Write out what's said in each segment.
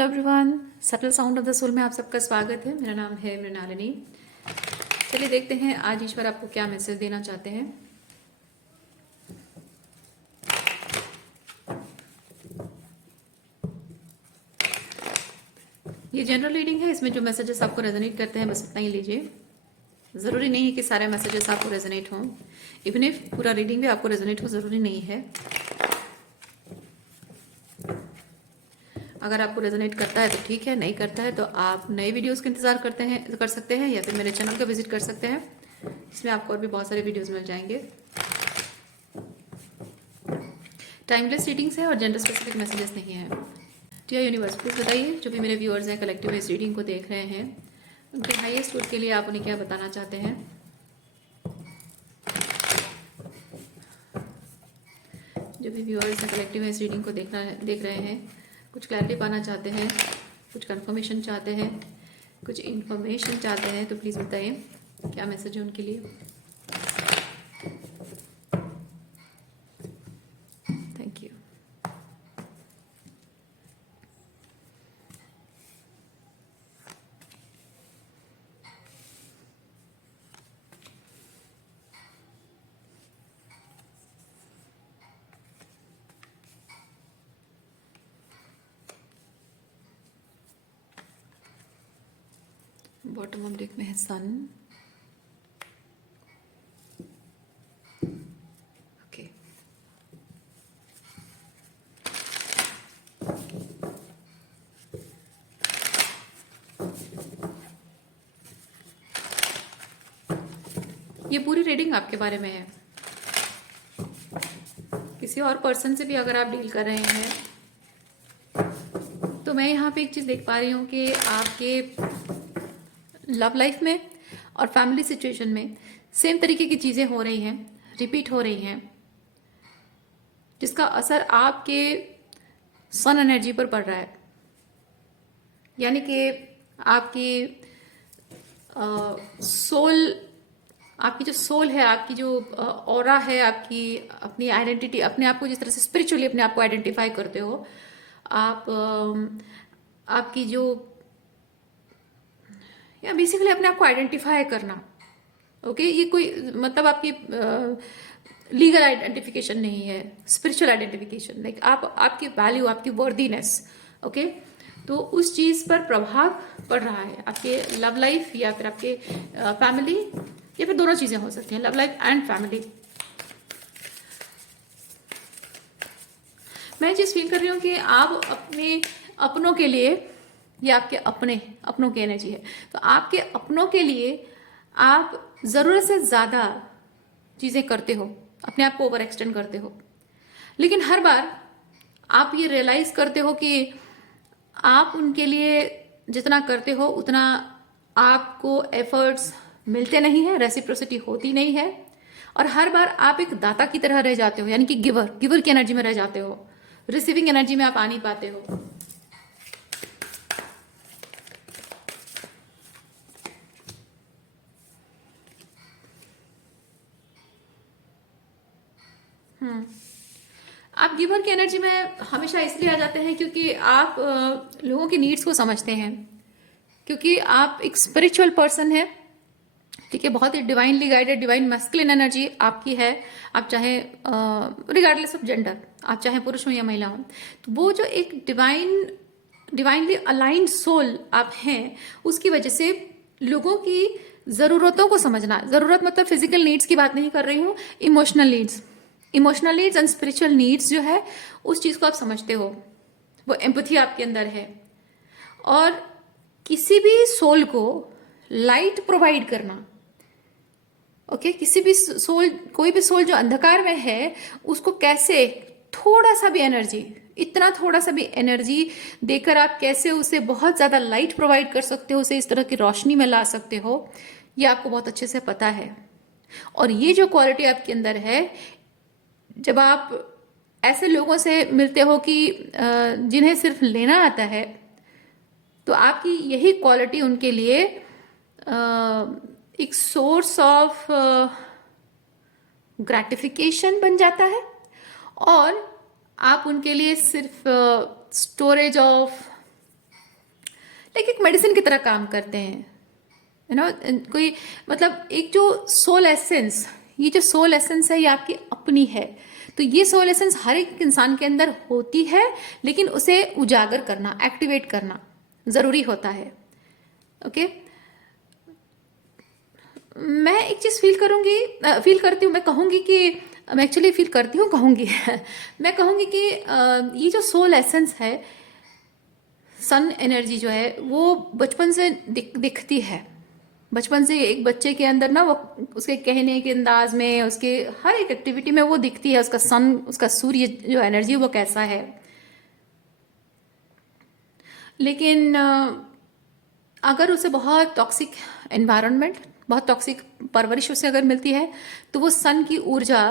Hello everyone, subtle sound of the soul में आप सबका स्वागत है। मेरा नाम है मृणालिनी। चलिए देखते हैं आज ईश्वर आपको क्या मैसेज देना चाहते हैं। ये जनरल रीडिंग है, इसमें जो मैसेजेस आपको रेजोनेट करते हैं बस इतना ही लीजिए। ज़रूरी नहीं है कि सारे मैसेजेस आपको रेजोनेट हों, इवन इफ पूरा रीडिंग भी आपको रेजोनेट हो, ज़रूरी नहीं है। अगर आपको रेजोनेट करता है तो ठीक है, नहीं करता है तो आप नए वीडियोस का इंतज़ार कर सकते हैं या फिर मेरे चैनल का विजिट कर सकते हैं। इसमें आपको और भी बहुत सारे वीडियोस मिल जाएंगे। टाइमलेस रीडिंग्स है और जेंडर स्पेसिफिक मैसेजेस नहीं है। डियर यूनिवर्स, प्लीज़ बताइए जो भी मेरे व्यूअर्स हैं कलेक्टिव इस रीडिंग को देख रहे हैं, उनके हाईएस्ट गुड के लिए आप उन्हें क्या बताना चाहते हैं। जो भी व्यूअर्स हैं कलेक्टिव इस रीडिंग को देख रहे हैं, कुछ क्लैरिटी पाना चाहते हैं, कुछ कंफर्मेशन चाहते हैं, कुछ इन्फॉर्मेशन चाहते हैं, तो प्लीज़ बताइए क्या मैसेज है उनके लिए। Thank you. Bottom of deck में है सन। ओके, ये पूरी रीडिंग आपके बारे में है। किसी और पर्सन से भी अगर आप डील कर रहे हैं तो मैं यहाँ पे एक चीज़ देख पा रही हूँ कि आपके लव लाइफ में और फैमिली सिचुएशन में सेम तरीके की चीज़ें हो रही हैं, रिपीट हो रही हैं, जिसका असर आपके सन एनर्जी पर पड़ रहा है। यानी कि आपकी सोल, आपकी जो सोल है, आपकी जो ऑरा है, आपकी अपनी आइडेंटिटी, अपने आप को जिस तरह से स्पिरिचुअली अपने आप को आइडेंटिफाई करते हो आप, आपकी जो या बेसिकली अपने आप को आइडेंटिफाई करना। ओके, ये कोई मतलब आपकी लीगल आइडेंटिफिकेशन नहीं है, स्पिरिचुअल आइडेंटिफिकेशन। लाइक आप, आपकी वैल्यू, आपकी वर्दीनेस, ओके, तो उस चीज़ पर प्रभाव पड़ रहा है आपके लव लाइफ या फिर आपके फैमिली, या फिर दोनों चीज़ें हो सकती हैं, लव लाइफ एंड फैमिली। मैं चीज़ फील कर रही हूँ कि आप अपने अपनों के लिए, ये आपके अपनों की एनर्जी है, तो आपके अपनों के लिए आप ज़रूरत से ज़्यादा चीज़ें करते हो, अपने आप को ओवर एक्सटेंड करते हो, लेकिन हर बार आप ये रियलाइज़ करते हो कि आप उनके लिए जितना करते हो उतना आपको एफर्ट्स मिलते नहीं है, रेसिप्रोसिटी होती नहीं है, और हर बार आप एक दाता की तरह रह जाते हो, यानी कि गिवर की एनर्जी में रह जाते हो, रिसीविंग एनर्जी में आप आ नहीं पाते हो। आप गिवर की एनर्जी में हमेशा इसलिए आ जाते हैं क्योंकि आप लोगों की नीड्स को समझते हैं, क्योंकि आप एक स्पिरिचुअल पर्सन हैं, ठीक है, बहुत ही divinely guided, divine masculine energy आपकी है। आप चाहे रिगार्डलेस ऑफ जेंडर, आप चाहे पुरुष हो या महिला हो, तो वो जो एक डिवाइनली अलाइंड सोल आप हैं, उसकी वजह से लोगों की ज़रूरतों को समझना, ज़रूरत मतलब फिजिकल नीड्स की बात नहीं कर रही हूँ, emotional needs and spiritual needs जो है उस चीज़ को आप समझते हो, वो एम्पैथी आपके अंदर है। और किसी भी सोल को लाइट प्रोवाइड करना, ओके, किसी भी सोल, कोई भी सोल जो अंधकार में है, उसको कैसे थोड़ा सा भी एनर्जी, इतना थोड़ा सा भी एनर्जी देकर आप कैसे उसे बहुत ज़्यादा लाइट प्रोवाइड कर सकते हो, उसे इस तरह की रोशनी में ला सकते हो, ये आपको बहुत अच्छे से पता है। और ये जो क्वालिटी आपके अंदर है, जब आप ऐसे लोगों से मिलते हो कि जिन्हें सिर्फ लेना आता है, तो आपकी यही क्वालिटी उनके लिए एक सोर्स ऑफ ग्रेटिफिकेशन बन जाता है, और आप उनके लिए सिर्फ स्टोरेज ऑफ लाइक एक मेडिसिन की तरह काम करते हैं, यू नो। कोई मतलब एक जो सोल एसेंस, ये जो सोल एसेंस है ये आपकी अपनी है। तो ये सोल एसेंस हर एक इंसान के अंदर होती है, लेकिन उसे उजागर करना, एक्टिवेट करना ज़रूरी होता है। ओके। मैं एक चीज़ फील करती हूँ, मैं कहूँगी कि मैं एक्चुअली फील करती हूँ कहूँगी मैं कहूँगी कि ये जो सोल एसेंस है, सन एनर्जी जो है वो बचपन से दिखती है। बचपन से एक बच्चे के अंदर ना वो उसके कहने के अंदाज में, उसके हर एक एक्टिविटी में वो दिखती है, उसका सन, उसका सूर्य जो एनर्जी वो कैसा है। लेकिन अगर उसे बहुत टॉक्सिक एनवायरनमेंट, बहुत टॉक्सिक परवरिश उसे अगर मिलती है, तो वो सन की ऊर्जा,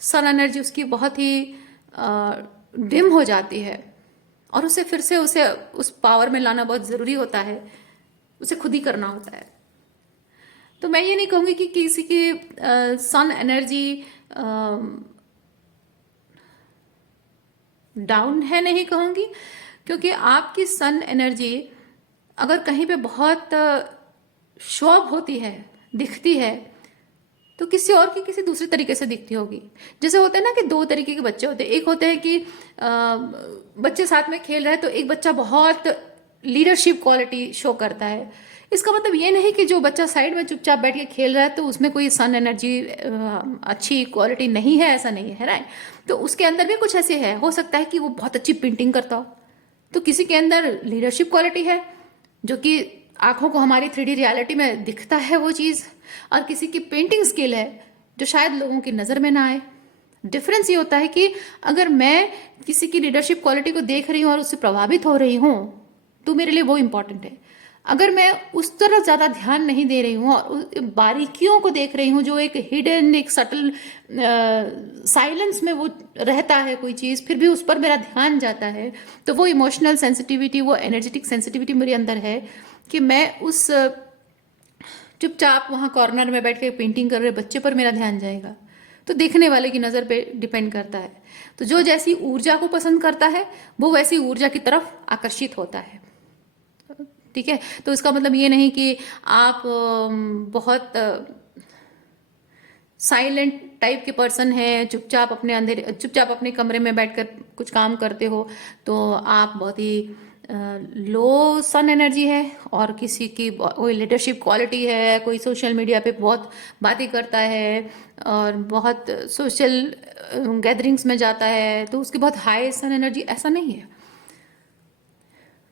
सन एनर्जी उसकी बहुत ही डिम हो जाती है, और उसे फिर से उसे उस पावर में लाना बहुत ज़रूरी होता है, उसे खुद ही करना होता है। तो मैं ये नहीं कहूँगी कि किसी की सन एनर्जी डाउन है, नहीं कहूँगी, क्योंकि आपकी सन एनर्जी अगर कहीं पे बहुत शो ऑफ होती है, दिखती है, तो किसी और की किसी दूसरे तरीके से दिखती होगी। जैसे होते हैं ना कि दो तरीके के बच्चे होते हैं। एक होते हैं कि बच्चे साथ में खेल रहे हैं तो एक बच्चा बहुत लीडरशिप क्वालिटी शो करता है। इसका मतलब ये नहीं कि जो बच्चा साइड में चुपचाप बैठ के खेल रहा है तो उसमें कोई सन एनर्जी अच्छी क्वालिटी नहीं है, ऐसा नहीं है, राइट। तो उसके अंदर भी कुछ ऐसे है, हो सकता है कि वो बहुत अच्छी पेंटिंग करता हो, तो किसी के अंदर लीडरशिप क्वालिटी है जो कि आंखों को हमारी 3D रियलिटी में दिखता है वो चीज़, और किसी की पेंटिंग स्किल है जो शायद लोगों की नज़र में ना आए। डिफरेंस ये होता है कि अगर मैं किसी की लीडरशिप क्वालिटी को देख रही हूँ और उससे प्रभावित हो रही हूँ तो मेरे लिए वो इम्पॉर्टेंट है। अगर मैं उस तरफ ज़्यादा ध्यान नहीं दे रही हूँ और बारीकियों को देख रही हूँ, जो एक हिडन, एक सटल साइलेंस में वो रहता है कोई चीज़, फिर भी उस पर मेरा ध्यान जाता है, तो वो इमोशनल सेंसिटिविटी, वो एनर्जेटिक सेंसिटिविटी मेरे अंदर है कि मैं उस चुपचाप वहाँ कॉर्नर में बैठ के पेंटिंग कर रहे बच्चे पर मेरा ध्यान जाएगा। तो देखने वाले की नज़र पे डिपेंड करता है। तो जो जैसी ऊर्जा को पसंद करता है वो वैसी ऊर्जा की तरफ आकर्षित होता है, ठीक है। तो इसका मतलब ये नहीं कि आप बहुत साइलेंट टाइप के पर्सन है, चुपचाप अपने अंधेरे, चुपचाप अपने कमरे में बैठकर कुछ काम करते हो तो आप बहुत ही लो सन एनर्जी है। और किसी की कोई लीडरशिप क्वालिटी है, कोई सोशल मीडिया पे बहुत बातें करता है और बहुत सोशल गैदरिंग्स में जाता है, तो उसकी बहुत हाई सन एनर्जी, ऐसा नहीं है।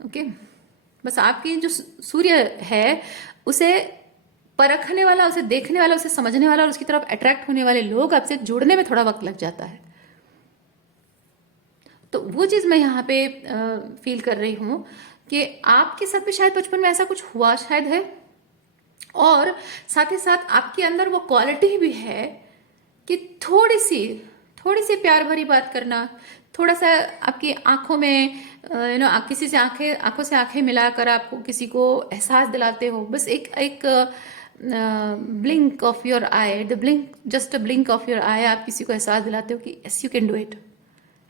ओके। बस आपकी जो सूर्य है उसे परखने वाला, उसे देखने वाला, उसे समझने वाला और उसकी तरफ अट्रैक्ट होने वाले लोग आपसे जुड़ने में थोड़ा वक्त लग जाता है। तो वो चीज़ मैं यहाँ पे फील कर रही हूँ कि आपके साथ भी शायद बचपन में ऐसा कुछ हुआ शायद है, और साथ ही साथ आपके अंदर वो क्वालिटी भी है कि थोड़ी सी प्यार भरी बात करना, थोड़ा सा आपकी आंखों में आप किसी से आंखों से आंखें मिलाकर आपको किसी को एहसास दिलाते हो, बस एक blink of your eye, the blink, just a blink of your eye, आप किसी को एहसास दिलाते हो कि yes you can do it,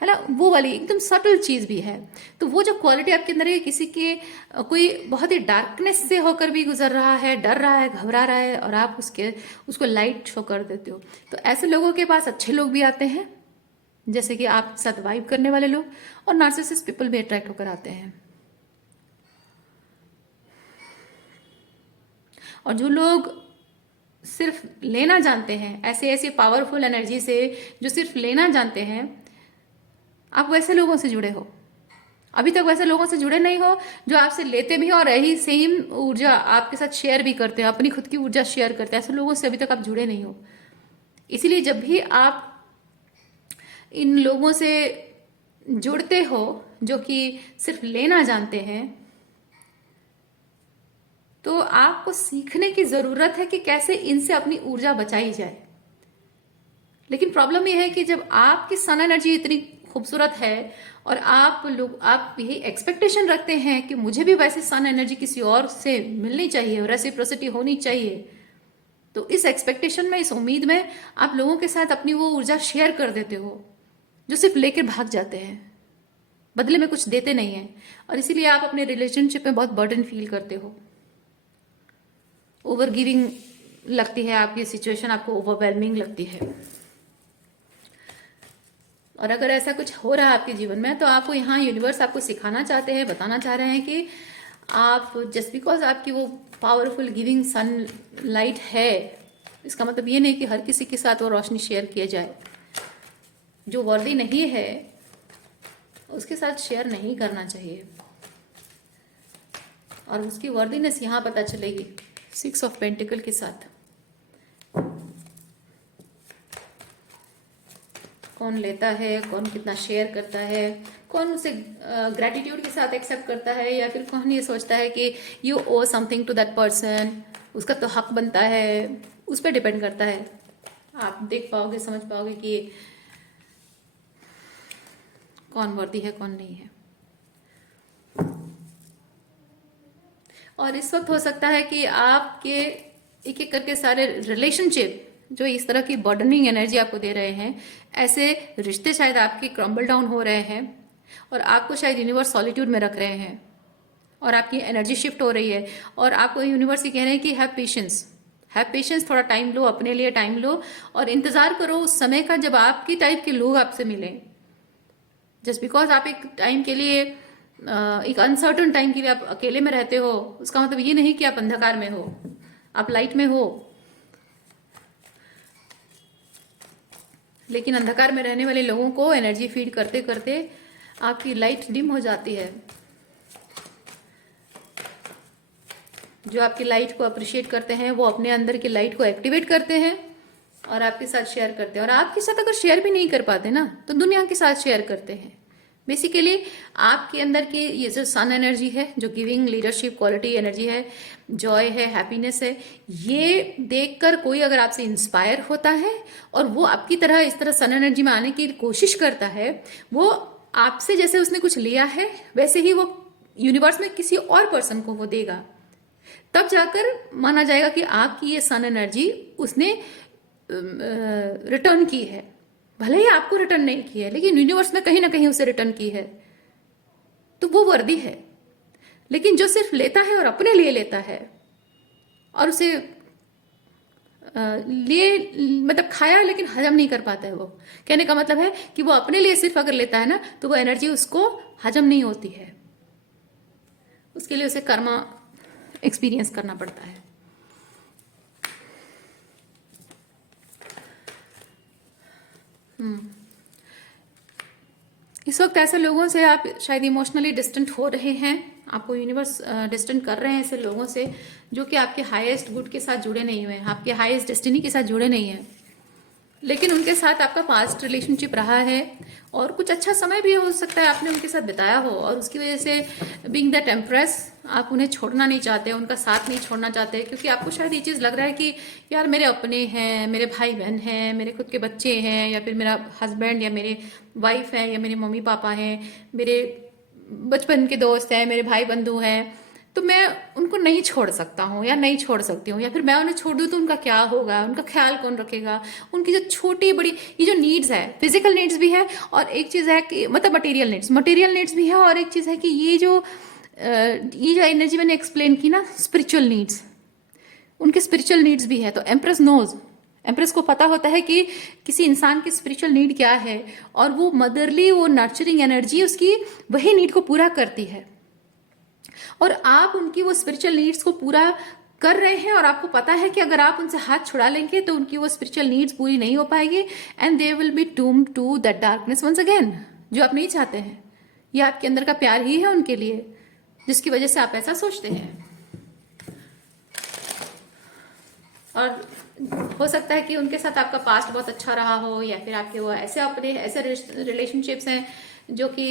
है ना। वो वाली एकदम सटल चीज़ भी है। तो वो जो क्वालिटी आपके अंदर है, किसी के कोई बहुत ही डार्कनेस से होकर भी गुजर रहा है, डर रहा है, घबरा रहा है, और आप उसको लाइट शो कर देते हो, तो ऐसे लोगों के पास अच्छे लोग भी आते हैं, जैसे कि आप साथ वाइब करने वाले लोग, और नार्सिसिस्ट पीपल भी अट्रैक्ट होकर आते हैं। और जो लोग सिर्फ लेना जानते हैं, ऐसे पावरफुल एनर्जी से जो सिर्फ लेना जानते हैं, आप वैसे लोगों से जुड़े हो। अभी तक वैसे लोगों से जुड़े नहीं हो जो आपसे लेते भी हो और यही सेम ऊर्जा आपके साथ शेयर भी करते हैं, अपनी खुद की ऊर्जा शेयर करते हैं, ऐसे लोगों से अभी तक आप जुड़े नहीं हो। इसीलिए जब भी आप इन लोगों से जुड़ते हो जो कि सिर्फ लेना जानते हैं, तो आपको सीखने की जरूरत है कि कैसे इनसे अपनी ऊर्जा बचाई जाए। लेकिन प्रॉब्लम यह है कि जब आपकी सन एनर्जी इतनी खूबसूरत है और आप यही एक्सपेक्टेशन रखते हैं कि मुझे भी वैसे सन एनर्जी किसी और से मिलनी चाहिए, रेसिप्रोसिटी होनी चाहिए, तो इस एक्सपेक्टेशन में, इस उम्मीद में आप लोगों के साथ अपनी वो ऊर्जा शेयर कर देते हो जो सिर्फ लेकर भाग जाते हैं, बदले में कुछ देते नहीं हैं, और इसीलिए आप अपने रिलेशनशिप में बहुत बर्डन फील करते हो। ओवर गिविंग लगती है आपकी सिचुएशन, आपको ओवरवेलमिंग लगती है। और अगर ऐसा कुछ हो रहा है आपके जीवन में, तो आपको यहाँ यूनिवर्स आपको सिखाना चाहते हैं, बताना चाह रहे हैं कि आप जस्ट बिकॉज आपकी वो पावरफुल गिविंग सन लाइट है, इसका मतलब ये नहीं कि हर किसी के साथ वो रोशनी शेयर किया जाए। जो वर्दी नहीं है उसके साथ शेयर नहीं करना चाहिए, और उसकी वर्दीनेस यहाँ पता चलेगी 6 ऑफ पेंटिकल के साथ। कौन लेता है, कौन कितना शेयर करता है, कौन उसे ग्रैटिट्यूड के साथ एक्सेप्ट करता है, या फिर कौन ये सोचता है कि you owe something to that person, उसका तो हक बनता है, उस पर डिपेंड करता है। आप देख पाओगे, समझ पाओगे कि कौन वर्दी है, कौन नहीं है। और इस वक्त हो सकता है कि आपके एक एक करके सारे रिलेशनशिप जो इस तरह की बर्डनिंग एनर्जी आपको दे रहे हैं, ऐसे रिश्ते शायद आपके क्रम्बल डाउन हो रहे हैं, और आपको शायद यूनिवर्स सॉलिट्यूड में रख रहे हैं, और आपकी एनर्जी शिफ्ट हो रही है, और आपको यूनिवर्स ये कह रहे हैं कि हैव पेशेंस, थोड़ा टाइम लो, अपने लिए टाइम लो, और इंतजार करो उस समय का जब आपकी टाइप के लोग आपसे मिलें। जस्ट बिकॉज आप एक टाइम के लिए, एक अनसर्टन टाइम के लिए आप अकेले में रहते हो, उसका मतलब ये नहीं कि आप अंधकार में हो, आप लाइट में हो। लेकिन अंधकार में रहने वाले लोगों को एनर्जी फीड करते करते आपकी लाइट डिम हो जाती है। जो आपकी लाइट को अप्रिशिएट करते हैं वो अपने अंदर की लाइट को एक्टिवेट करते हैं और आपके साथ शेयर करते हैं। और आपके साथ अगर शेयर भी नहीं कर पाते ना, तो दुनिया के साथ शेयर करते हैं। बेसिकली आपके अंदर की ये जो सन एनर्जी है, जो गिविंग लीडरशिप क्वालिटी एनर्जी है, जॉय है, हैप्पीनेस है, ये देखकर कोई अगर आपसे इंस्पायर होता है और वो आपकी तरह इस तरह सन एनर्जी में आने की कोशिश करता है, वो आपसे जैसे उसने कुछ लिया है वैसे ही वो यूनिवर्स में किसी और पर्सन को वो देगा। तब जाकर माना जाएगा कि आपकी ये सन एनर्जी उसने रिटर्न की है। भले ही आपको रिटर्न नहीं की है, लेकिन यूनिवर्स में कहीं ना कहीं उसे रिटर्न की है, तो वो वर्दी है। लेकिन जो सिर्फ लेता है और अपने लिए लेता है और उसे लिए मतलब खाया लेकिन हजम नहीं कर पाता है, वो कहने का मतलब है कि वो अपने लिए सिर्फ अगर लेता है ना, तो वो एनर्जी उसको हजम नहीं होती है। उसके लिए उसे कर्मा एक्सपीरियंस करना पड़ता है। इस वक्त ऐसे लोगों से आप शायद इमोशनली डिस्टेंट हो रहे हैं, आपको यूनिवर्स डिस्टेंट कर रहे हैं ऐसे लोगों से जो कि आपके हाईएस्ट गुड के साथ जुड़े नहीं हुए हैं, आपके हाईएस्ट डेस्टिनी के साथ जुड़े नहीं हैं। लेकिन उनके साथ आपका पास्ट रिलेशनशिप रहा है और कुछ अच्छा समय भी हो सकता है आपने उनके साथ बिताया हो, और उसकी वजह से बीइंग दैट एम्प्रेस आप उन्हें छोड़ना नहीं चाहते, उनका साथ नहीं छोड़ना चाहते, क्योंकि आपको शायद ये चीज़ लग रहा है कि यार मेरे अपने हैं, मेरे भाई बहन हैं, मेरे खुद के बच्चे हैं, या फिर मेरा हस्बैंड या मेरे वाइफ है, या मेरे मम्मी पापा हैं, मेरे बचपन के दोस्त हैं, मेरे भाई बंधु हैं, तो मैं उनको नहीं छोड़ सकता हूँ या नहीं छोड़ सकती हूँ, या फिर मैं उन्हें छोड़ दूँ तो उनका क्या होगा, उनका ख्याल कौन रखेगा। उनकी जो छोटी बड़ी ये जो नीड्स है, फिजिकल नीड्स भी है, और एक चीज़ है कि मतलब मटेरियल नीड्स भी है, और एक चीज़ है कि ये जो एनर्जी मैंने एक्सप्लेन की ना, स्पिरिचुअल नीड्स, उनके स्पिरिचुअल नीड्स भी है। तो एम्प्रेस को पता होता है कि किसी इंसान की स्पिरिचुअल नीड क्या है, और वो मदरली, वो नर्चरिंग एनर्जी उसकी वही नीड को पूरा करती है। और आप उनकी वो स्पिरिचुअल नीड्स को पूरा कर रहे हैं, और आपको पता है कि अगर आप उनसे हाथ छुड़ा लेंगे तो उनकी वो स्पिरिचुअल नीड्स पूरी नहीं हो पाएगी, and they will be doomed to that darkness once again, जो आप नहीं चाहते हैं। ये आपके अंदर का प्यार ही है उनके लिए, जिसकी वजह से आप ऐसा सोचते हैं। और हो सकता है कि उनके साथ आपका पास्ट बहुत अच्छा रहा हो, या फिर आपके वो ऐसे रिलेशनशिप्स हैं जो कि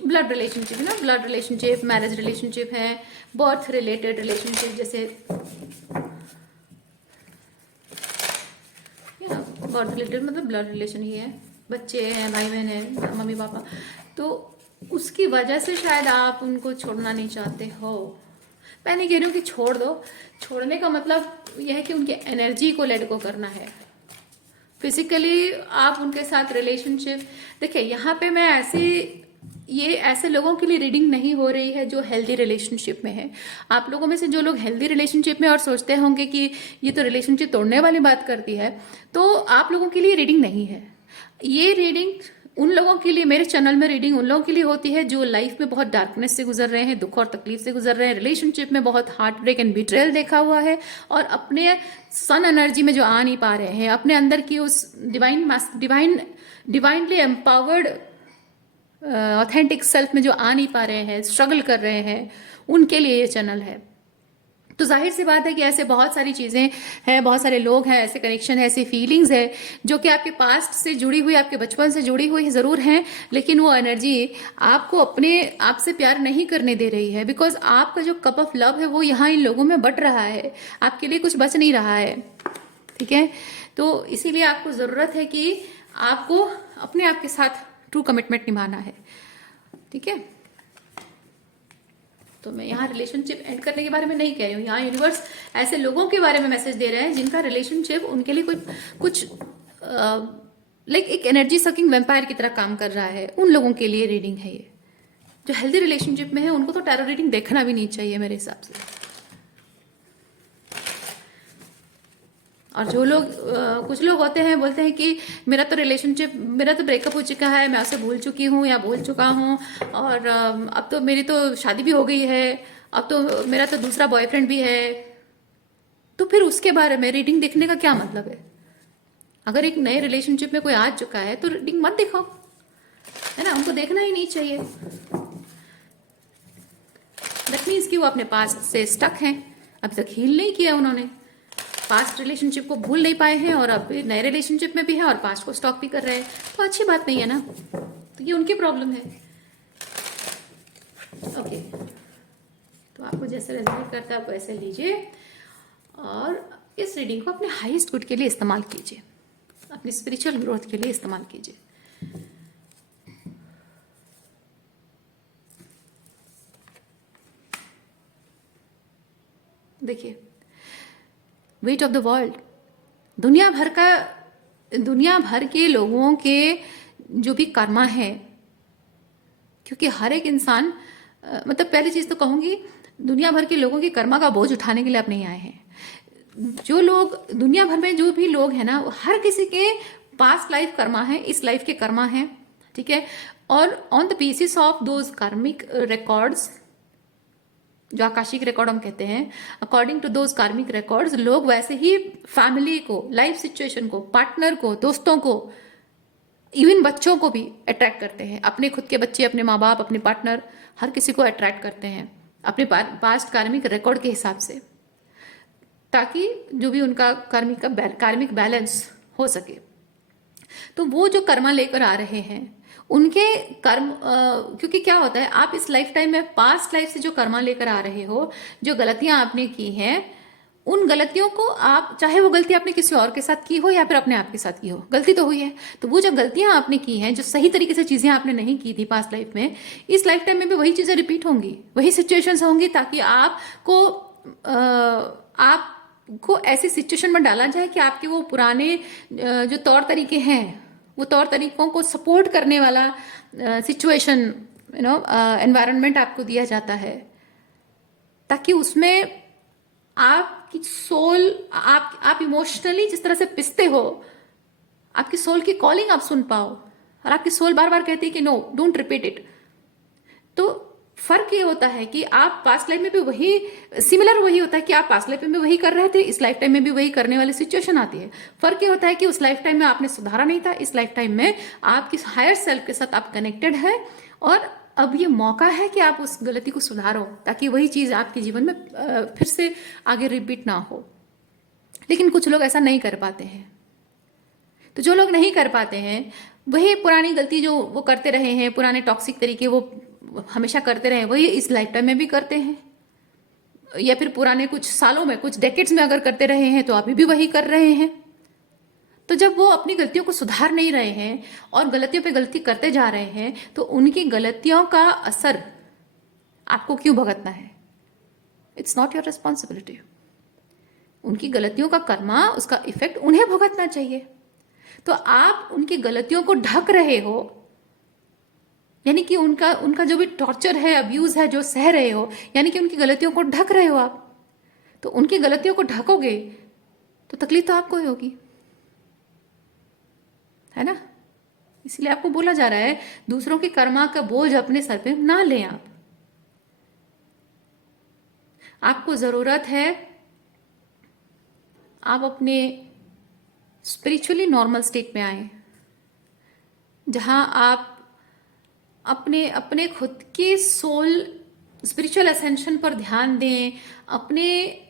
ब्लड रिलेशनशिप है ना, ब्लड रिलेशनशिप, मैरिज रिलेशनशिप है, बर्थ रिलेटेड रिलेशनशिप, जैसे बर्थ रिलेटेड मतलब ब्लड रिलेशन ही है, बच्चे हैं, भाई बहन हैं, मम्मी पापा, तो उसकी वजह से शायद आप उनको छोड़ना नहीं चाहते हो। मैं नहीं कह रही हूँ कि छोड़ दो, छोड़ने का मतलब यह है कि उनकी एनर्जी को लेट गो करना है, फिजिकली आप उनके साथ रिलेशनशिप, देखिए यहाँ पे मैं ऐसे लोगों के लिए रीडिंग नहीं हो रही है जो हेल्दी रिलेशनशिप में है। आप लोगों में से जो लोग हेल्दी रिलेशनशिप में और सोचते होंगे कि ये तो रिलेशनशिप तोड़ने वाली बात करती है, तो आप लोगों के लिए रीडिंग नहीं है। ये रीडिंग उन लोगों के लिए, मेरे चैनल में रीडिंग उन लोगों के लिए होती है जो लाइफ में बहुत डार्कनेस से गुजर रहे हैं, दुख और तकलीफ से गुजर रहे हैं, रिलेशनशिप में बहुत हार्ट ब्रेक एंड बिट्रेयल देखा हुआ है, और अपने सन एनर्जी में जो आ नहीं पा रहे हैं, अपने अंदर की उस डिवाइनली एम्पावर्ड ऑथेंटिक सेल्फ में जो आ नहीं पा रहे हैं, स्ट्रगल कर रहे हैं, उनके लिए ये चैनल है। तो जाहिर सी बात है कि ऐसे बहुत सारी चीज़ें हैं, बहुत सारे लोग हैं, ऐसे कनेक्शन है, ऐसी फीलिंग्स है जो कि आपके पास्ट से जुड़ी हुई, आपके बचपन से जुड़ी हुई ज़रूर हैं, लेकिन वो एनर्जी आपको अपने आप से प्यार नहीं करने दे रही है। बिकॉज आपका जो कप ऑफ लव है वो यहाँ इन लोगों में बट रहा है, आपके लिए कुछ बच नहीं रहा है। ठीक है, तो इसीलिए आपको ज़रूरत है कि आपको अपने आप के साथ ट्रू कमिटमेंट निभाना है। ठीक है, तो मैं यहाँ रिलेशनशिप एंड करने के बारे में नहीं कह रही हूँ, यहाँ यूनिवर्स ऐसे लोगों के बारे में मैसेज दे रहे हैं जिनका रिलेशनशिप उनके लिए कुछ लाइक एक एनर्जी सकिंग वैम्पायर की तरह काम कर रहा है। उन लोगों के लिए रीडिंग है ये, जो हेल्दी रिलेशनशिप में है उनको तो टैरो रीडिंग देखना भी नहीं चाहिए मेरे हिसाब से। और जो लोग कुछ लोग होते हैं, बोलते हैं कि मेरा तो ब्रेकअप हो चुका है, मैं उसे भूल चुकी हूँ या भूल चुका हूँ, और अब तो मेरी तो शादी भी हो गई है, अब तो मेरा तो दूसरा बॉयफ्रेंड भी है। तो फिर उसके बारे में रीडिंग देखने का क्या मतलब है? अगर एक नए रिलेशनशिप में कोई आ चुका है तो रीडिंग मत दिखाओ, है ना, उनको देखना ही नहीं चाहिए। दैट मीन्स कि वो अपने पास्ट से स्टक हैं, अभी तक हील नहीं किया उन्होंने, पास्ट रिलेशनशिप को भूल नहीं पाए हैं, और अब नए रिलेशनशिप में भी है और पास्ट को स्टॉक भी कर रहे हैं, तो अच्छी बात नहीं है ना, तो ये उनकी प्रॉब्लम है। ओके, तो आपको जैसे रेजोनेट करता है आप वैसे लीजिए, और इस रीडिंग को अपने हाईएस्ट गुड के लिए इस्तेमाल कीजिए, अपनी स्पिरिचुअल ग्रोथ के लिए इस्तेमाल कीजिए। देखिए, वेट ऑफ द वर्ल्ड, दुनिया भर के लोगों के जो भी कर्मा है, क्योंकि हर एक इंसान मतलब पहली चीज तो कहूंगी, दुनिया भर के लोगों के कर्मा का बोझ उठाने के लिए आप नहीं आए हैं। जो लोग दुनिया भर में जो भी लोग हैं ना, हर किसी के पास्ट लाइफ कर्मा है, इस लाइफ के कर्मा है। ठीक है, और on the basis of those कार्मिक रिकॉर्ड्स, जो आकाशिक रिकॉर्ड हम कहते हैं, अकॉर्डिंग टू दोज कार्मिक रिकॉर्ड्स, लोग वैसे ही फैमिली को, लाइफ सिचुएशन को, पार्टनर को, दोस्तों को, इवन बच्चों को भी अट्रैक्ट करते हैं। अपने खुद के बच्चे, अपने माँ बाप, अपने पार्टनर, हर किसी को अट्रैक्ट करते हैं अपने पास्ट कार्मिक रिकॉर्ड के हिसाब से, ताकि जो भी उनका कार्मिक बैलेंस हो सके। तो वो जो कर्मा लेकर आ रहे हैं उनके कर्म, क्योंकि क्या होता है, आप इस लाइफ टाइम में पास्ट लाइफ से जो कर्मा लेकर आ रहे हो, जो गलतियां आपने की हैं, उन गलतियों को आप, चाहे वो गलती आपने किसी और के साथ की हो या फिर अपने आप के साथ की हो, गलती तो हुई है, तो वो जो गलतियां आपने की हैं, जो सही तरीके से चीजें आपने नहीं की थी पास्ट लाइफ में, इस लाइफ टाइम में भी वही चीजें रिपीट होंगी, वही सिचुएशंस होंगी, ताकि आपको ऐसी सिचुएशन में डाला जाए कि आपके वो पुराने जो तौर तरीके हैं, वो तौर तरीकों को सपोर्ट करने वाला सिचुएशन, एनवायरनमेंट आपको दिया जाता है, ताकि उसमें आपकी सोल, आप इमोशनली जिस तरह से पिसते हो, आपकी सोल की कॉलिंग आप सुन पाओ, और आपकी सोल बार बार कहती है कि नो, डोंट रिपीट इट। तो फर्क ये होता है कि आप पास्ट लाइफ में भी वही होता है कि आप पास्ट लाइफ में भी वही कर रहे थे, इस लाइफ टाइम में भी वही करने वाली सिचुएशन आती है। फर्क ये होता है कि उस लाइफ टाइम में आपने सुधारा नहीं था, इस लाइफ टाइम में आपकी हायर सेल्फ के साथ आप कनेक्टेड है, और अब ये मौका है कि आप उस गलती को सुधारो, ताकि वही चीज आपके जीवन में फिर से आगे रिपीट ना हो। लेकिन कुछ लोग ऐसा नहीं कर पाते हैं। तो जो लोग नहीं कर पाते हैं, वही पुरानी गलती जो वो करते रहे हैं, पुराने टॉक्सिक तरीके वो हमेशा करते रहे, वही इस लाइफ टाइम में भी करते हैं, या फिर पुराने कुछ सालों में, कुछ डेकेड्स में अगर करते रहे हैं तो अभी भी वही कर रहे हैं। तो जब वो अपनी गलतियों को सुधार नहीं रहे हैं और गलतियों पे गलती करते जा रहे हैं, तो उनकी गलतियों का असर आपको क्यों भुगतना है? It's not your responsibility. उनकी गलतियों का कर्मा, उसका इफेक्ट उन्हें भुगतना चाहिए। तो आप उनकी गलतियों को ढक रहे हो, यानी कि उनका उनका जो भी टॉर्चर है, अब्यूज है जो सह रहे हो, यानी कि उनकी गलतियों को ढक रहे हो आप। तो उनकी गलतियों को ढकोगे तो तकलीफ तो आपको ही होगी, है ना। इसलिए आपको बोला जा रहा है दूसरों की कर्मा का बोझ अपने सर पे ना लें आप। आपको जरूरत है आप अपने स्पिरिचुअली नॉर्मल स्टेट में आए, जहां आप अपने अपने खुद के सोल स्पिरिचुअल असेंशन पर ध्यान दें, अपने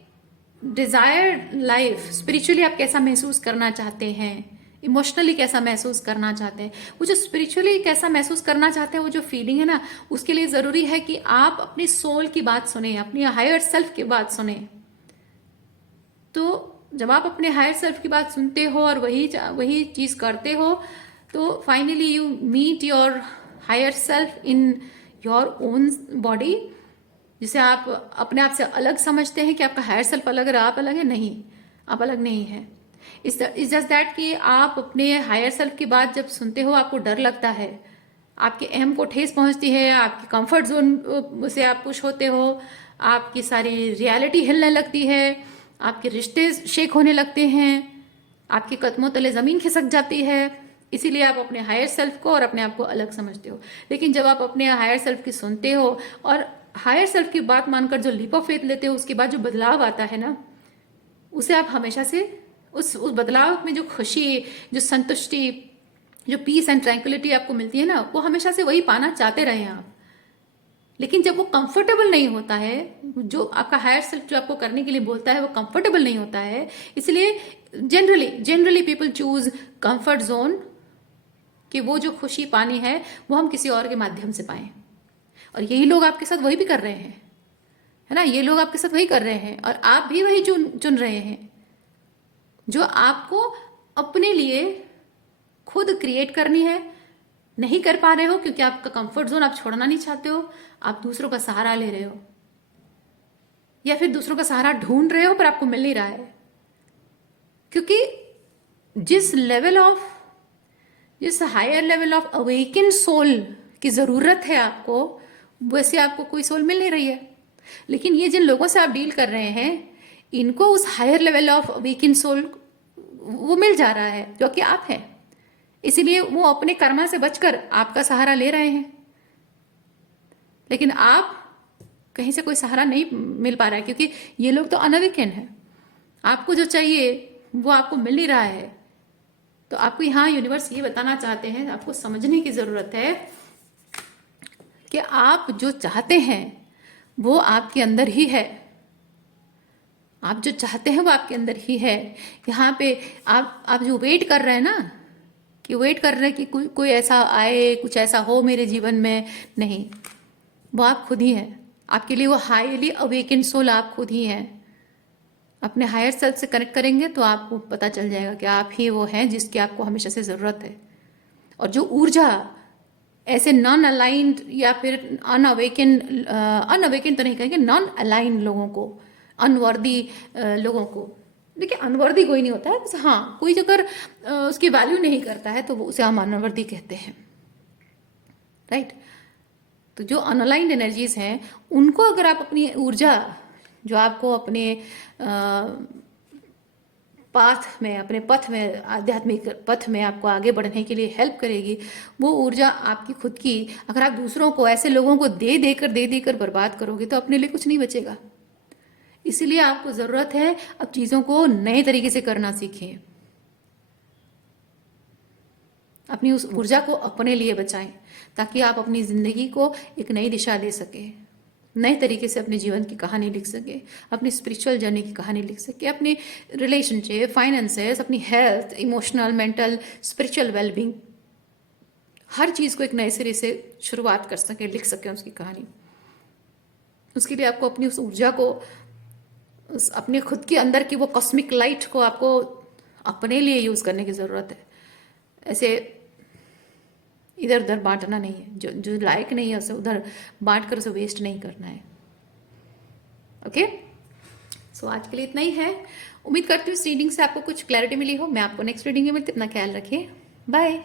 डिजायर्ड लाइफ स्पिरिचुअली आप कैसा महसूस करना चाहते हैं, इमोशनली कैसा महसूस करना चाहते हैं, वो जो स्पिरिचुअली कैसा महसूस करना चाहते हैं, वो जो फीलिंग है ना, उसके लिए जरूरी है कि आप अपनी सोल की बात सुने, अपनी हायर सेल्फ की बात सुने। तो जब आप अपने हायर सेल्फ की बात सुनते हो और वही चीज करते हो, तो finally you meet your higher self in your own body, जिसे आप अपने आप से अलग समझते हैं कि आपका हायर सेल्फ अलग है, आप अलग है। नहीं, आप अलग नहीं है। इट्स जस्ट दैट कि आप अपने हायर सेल्फ की बात जब सुनते हो आपको डर लगता है, आपके अहम को ठेस पहुंचती है, आपकी कंफर्ट जोन से आप पुश होते हो, आपकी सारी रियलिटी हिलने लगती है, आपके रिश्ते शेक होने लगते हैं, आपके कदमों तले जमीन खिसक जाती है। इसीलिए आप अपने हायर सेल्फ को और अपने आप को अलग समझते हो। लेकिन जब आप अपने हायर सेल्फ की सुनते हो और हायर सेल्फ की बात मानकर जो लीप ऑफ फेथ लेते हो, उसके बाद जो बदलाव आता है ना, उसे आप हमेशा से उस बदलाव में जो खुशी, जो संतुष्टि, जो पीस एंड ट्रैंक्विलिटी आपको मिलती है ना, वो हमेशा से वही पाना चाहते रहे आप। लेकिन जब वो कंफर्टेबल नहीं होता है, जो आपका हायर सेल्फ जो आपको करने के लिए बोलता है वो कंफर्टेबल नहीं होता है, इसलिए generally people choose comfort zone, कि वो जो खुशी पानी है वो हम किसी और के माध्यम से पाएं। और यही लोग आपके साथ वही भी कर रहे हैं, है ना। ये लोग आपके साथ वही कर रहे हैं और आप भी वही चुन रहे हैं, जो आपको अपने लिए खुद क्रिएट करनी है, नहीं कर पा रहे हो क्योंकि आपका कंफर्ट जोन आप छोड़ना नहीं चाहते हो, आप दूसरों का सहारा ले रहे हो, या फिर दूसरों का सहारा ढूंढ रहे हो पर आपको मिल नहीं रहा है। क्योंकि जिस higher level of awaken soul की जरूरत है आपको, वैसे आपको कोई सोल मिल नहीं रही है। लेकिन ये जिन लोगों से आप डील कर रहे हैं, इनको उस higher level of awaken soul वो मिल जा रहा है जो कि आप हैं। इसीलिए वो अपने कर्मा से बचकर आपका सहारा ले रहे हैं। लेकिन आप कहीं से कोई सहारा नहीं मिल पा रहा है, क्योंकि ये लोग तो अनअवेकन है। आपको जो चाहिए वो आपको मिल नहीं रहा है। तो आपको यहाँ यूनिवर्स ये बताना चाहते हैं, आपको समझने की जरूरत है कि आप जो चाहते हैं वो आपके अंदर ही है। आप जो चाहते हैं वो आपके अंदर ही है। यहाँ पे आप जो वेट कर रहे हैं ना, कि वेट कर रहे हैं कि कोई ऐसा आए, कुछ ऐसा हो मेरे जीवन में, नहीं, वो आप खुद ही हैं। आपके लिए वो हाईली अवेकन सोल आप खुद ही हैं। अपने हायर सेल्फ से कनेक्ट करेंगे तो आपको पता चल जाएगा कि आप ही वो हैं जिसकी आपको हमेशा से ज़रूरत है। और जो ऊर्जा ऐसे नॉन अलाइंड या फिर अनअवेकन तो नहीं कहेंगे, नॉन अलाइंड लोगों को, अनवर्दी लोगों को, देखिए अनवर्दी कोई नहीं होता है, बस हाँ कोई अगर उसकी वैल्यू नहीं करता है तो वो उसे हम अनवर्दी कहते हैं, राइट। तो जो अनअलाइंड एनर्जीज हैं उनको अगर आप अपनी ऊर्जा जो आपको अपने पाथ में, अपने पथ में, आध्यात्मिक पथ में आपको आगे बढ़ने के लिए हेल्प करेगी, वो ऊर्जा आपकी खुद की अगर आप दूसरों को, ऐसे लोगों को दे देकर बर्बाद करोगे तो अपने लिए कुछ नहीं बचेगा। इसीलिए आपको जरूरत है अब चीजों को नए तरीके से करना सीखें, अपनी उस ऊर्जा को अपने लिए बचाएं, ताकि आप अपनी जिंदगी को एक नई दिशा दे सके, नए तरीके से अपने जीवन की कहानी लिख सके, अपनी स्पिरिचुअल जर्नी की कहानी लिख सके, अपने रिलेशनशिप, फाइनेंसेस, अपनी health, emotional, mental, spiritual wellbeing, हर चीज को एक नए सिरे से शुरुआत कर सके, लिख सके उसकी कहानी। उसके लिए आपको अपनी उस ऊर्जा को, अपने खुद के अंदर की वो कॉस्मिक लाइट को आपको अपने लिए यूज करने की जरूरत है। ऐसे इधर उधर बांटना नहीं है, जो लायक नहीं है उसे उधर बांट कर उसे वेस्ट नहीं करना है। ओके, सो आज के लिए इतना ही है। उम्मीद करती हूँ इस रीडिंग से आपको कुछ क्लैरिटी मिली हो। मैं आपको नेक्स्ट रीडिंग में मिलती हूँ। अपना ख्याल रखिए। बाय।